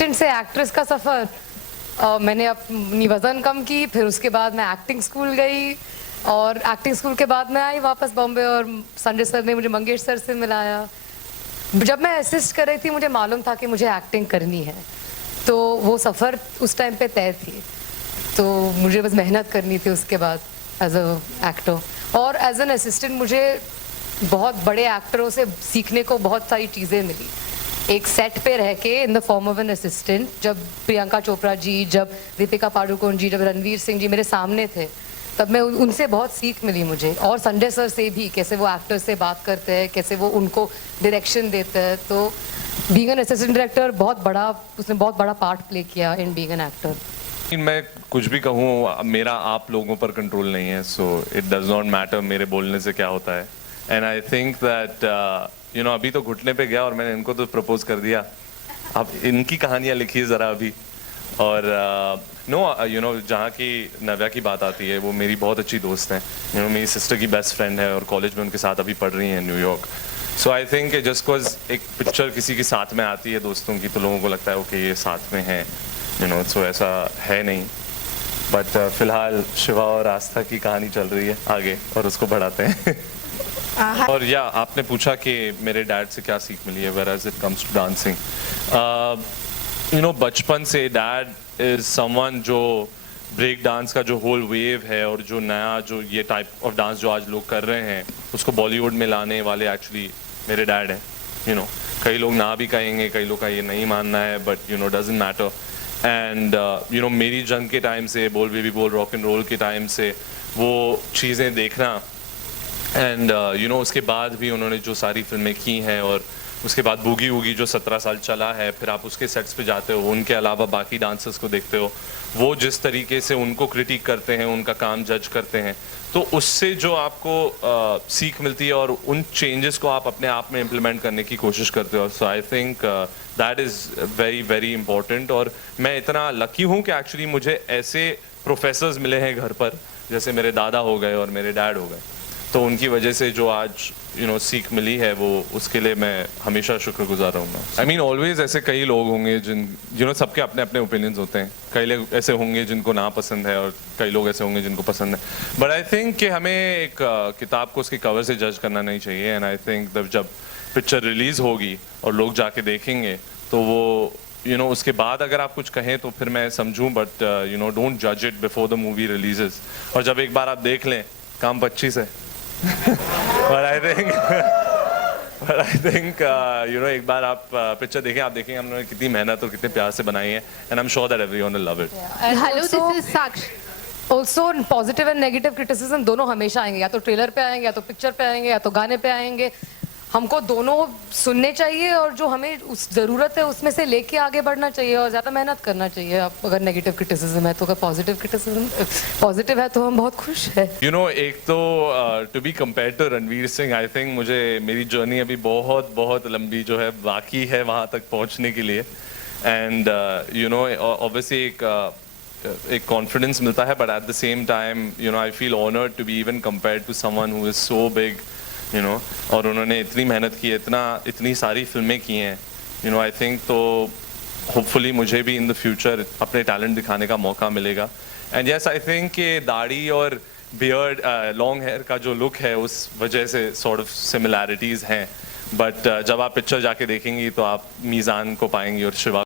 Assistant से actress का सफ़र, मैंने अपनी वज़न कम की, फिर उसके बाद मैं एक्टिंग स्कूल गई और एक्टिंग स्कूल के बाद मैं आई वापस बॉम्बे और संजय सर ने मुझे मंगेश सर से मिलाया। जब मैं असिस्ट कर रही थी मुझे मालूम था कि मुझे एक्टिंग करनी है, तो वो सफ़र उस टाइम पे तय थी, तो मुझे बस मेहनत करनी थी उसके बाद एज अ एक्टर। और एज एन असिस्टेंट मुझे बहुत बड़े एक्टरों से सीखने को बहुत सारी चीज़ें मिली। एक सेट पे रह के in the form of an assistant, जब प्रियंका चोपड़ा जी, जब दीपिका पादुकोण जी, जब रणवीर सिंह जी मेरे सामने थे, तब मैं उनसे बहुत सीख मिली मुझे। और संजय सर से भी, कैसे वो एक्टर्स से बात करते हैं, कैसे वो उनको डायरेक्शन देते हैं। तो बीइंग एन असिस्टेंट डायरेक्टर उसने बहुत बड़ा पार्ट प्ले किया इन बीइंग एन एक्टर। मैं कुछ भी कहूँ, मेरा आप लोगों पर कंट्रोल नहीं है, so it does not matter मेरे बोलने से क्या होता है। And I think that you know, अभी तो घुटने पे गया और मैंने इनको तो प्रपोज कर दिया, अब इनकी कहानियाँ लिखिए ज़रा अभी। और नो यू नो, जहाँ की नव्या की बात आती है, वो मेरी बहुत अच्छी दोस्त हैं, यू नो मेरी सिस्टर की बेस्ट फ्रेंड है और कॉलेज में उनके साथ अभी पढ़ रही हैं New York. So I think just because एक पिक्चर किसी के साथ में आती है दोस्तों की, तो लोगों को लगता है ओके ये साथ में है, यू नो, सो ऐसा है नहीं। बट फिलहाल शिवा और आस्था की कहानी चल रही है आगे और उसको बढ़ाते हैं। और या आपने पूछा कि मेरे डैड से क्या सीख मिली है whereas it comes to dancing, you know, बचपन से डैड इज समवन जो ब्रेक डांस का जो होल वेव है और जो नया जो ये टाइप ऑफ डांस जो आज लोग कर रहे हैं उसको बॉलीवुड में लाने वाले एक्चुअली मेरे डैड हैं। यू नो, कई लोग ना भी कहेंगे, कई लोग का ये नहीं मानना है, but you know doesn't matter. And you no, मेरी जंग के टाइम से, बोल बेबी बोल, रॉक एंड रोल के टाइम से वो चीज़ें देखना, एंड यू नो उसके बाद भी उन्होंने जो सारी फिल्में की हैं, और उसके बाद बूगी वूगी जो 17 साल चला है, फिर आप उसके सेट्स पे जाते हो, उनके अलावा बाकी डांसर्स को देखते हो, वो जिस तरीके से उनको क्रिटिक करते हैं, उनका काम जज करते हैं, तो उससे जो आपको सीख मिलती है और उन चेंजेस को आप अपने आप में इम्प्लीमेंट करने की कोशिश करते हो। So I think that is very very important. और मैं इतना लकी हूँ कि एक्चुअली मुझे ऐसे प्रोफेसर्स मिले हैं घर पर, जैसे मेरे दादा हो गए और मेरे डैड हो गए, तो उनकी वजह से जो आज यू नो सीख मिली है, वो उसके लिए मैं हमेशा शुक्रगुजार रहूँगा। आई मीन ऑलवेज ऐसे कई लोग होंगे जिन, यू नो, सबके अपने अपने ओपिनियंस होते हैं। कई लोग ऐसे होंगे जिनको ना पसंद है और कई लोग ऐसे होंगे जिनको पसंद है, बट आई थिंक कि हमें एक किताब को उसके कवर से जज करना नहीं चाहिए। एंड आई थिंक जब पिक्चर रिलीज़ होगी और लोग जाके देखेंगे, तो वो यू नो उसके बाद अगर आप कुछ कहें तो फिर मैं समझूं, बट यू नो डोंट जज it before the movie releases. और जब एक बार आप देख लें, काम 25 है। But I think you know, एक बार आप पिक्चर देखें, आप देखेंगे हमने कितनी मेहनत और कितने प्यार से बनाई है, and I'm sure that everyone will love it. Hello, this is Sakshi. Also, positive and negative criticism दोनों हमेशा आएंगे, या तो ट्रेलर पे आएंगे, या तो पिक्चर पे आएंगे, या तो गाने पे आएंगे। हमको दोनों सुनने चाहिए और जो हमें उस ज़रूरत है उसमें से लेके आगे बढ़ना चाहिए और ज़्यादा मेहनत करना चाहिए। आप अगर नेगेटिव क्रिटिसिज्म है तो, अगर पॉजिटिव क्रिटिसिज्म पॉजिटिव है तो हम बहुत खुश है। यू नो, एक तो to be compared to Ranveer Singh, I think मुझे मेरी जर्नी अभी बहुत बहुत लंबी जो है बाकी है वहाँ तक पहुँचने के लिए। एंड यू नो ऑब्वियसली एक कॉन्फिडेंस मिलता है, but at the same time you know I feel honoured to be even compared to someone who is so big, you know, और उन्होंने इतनी मेहनत की है, इतनी सारी फिल्में की हैं, यू नो। आई थिंक तो होपफुली मुझे भी इन द फ्यूचर अपने टैलेंट दिखाने का मौका मिलेगा। एंड यस, आई थिंक कि दाढ़ी और बियर्ड, लॉन्ग हेयर का जो लुक है, उस वजह से सॉर्ट ऑफ सिमिलैरिटीज़ हैं, बट जब आप पिक्चर जाके देखेंगी तो आप मीज़ान को पाएंगी और शिवा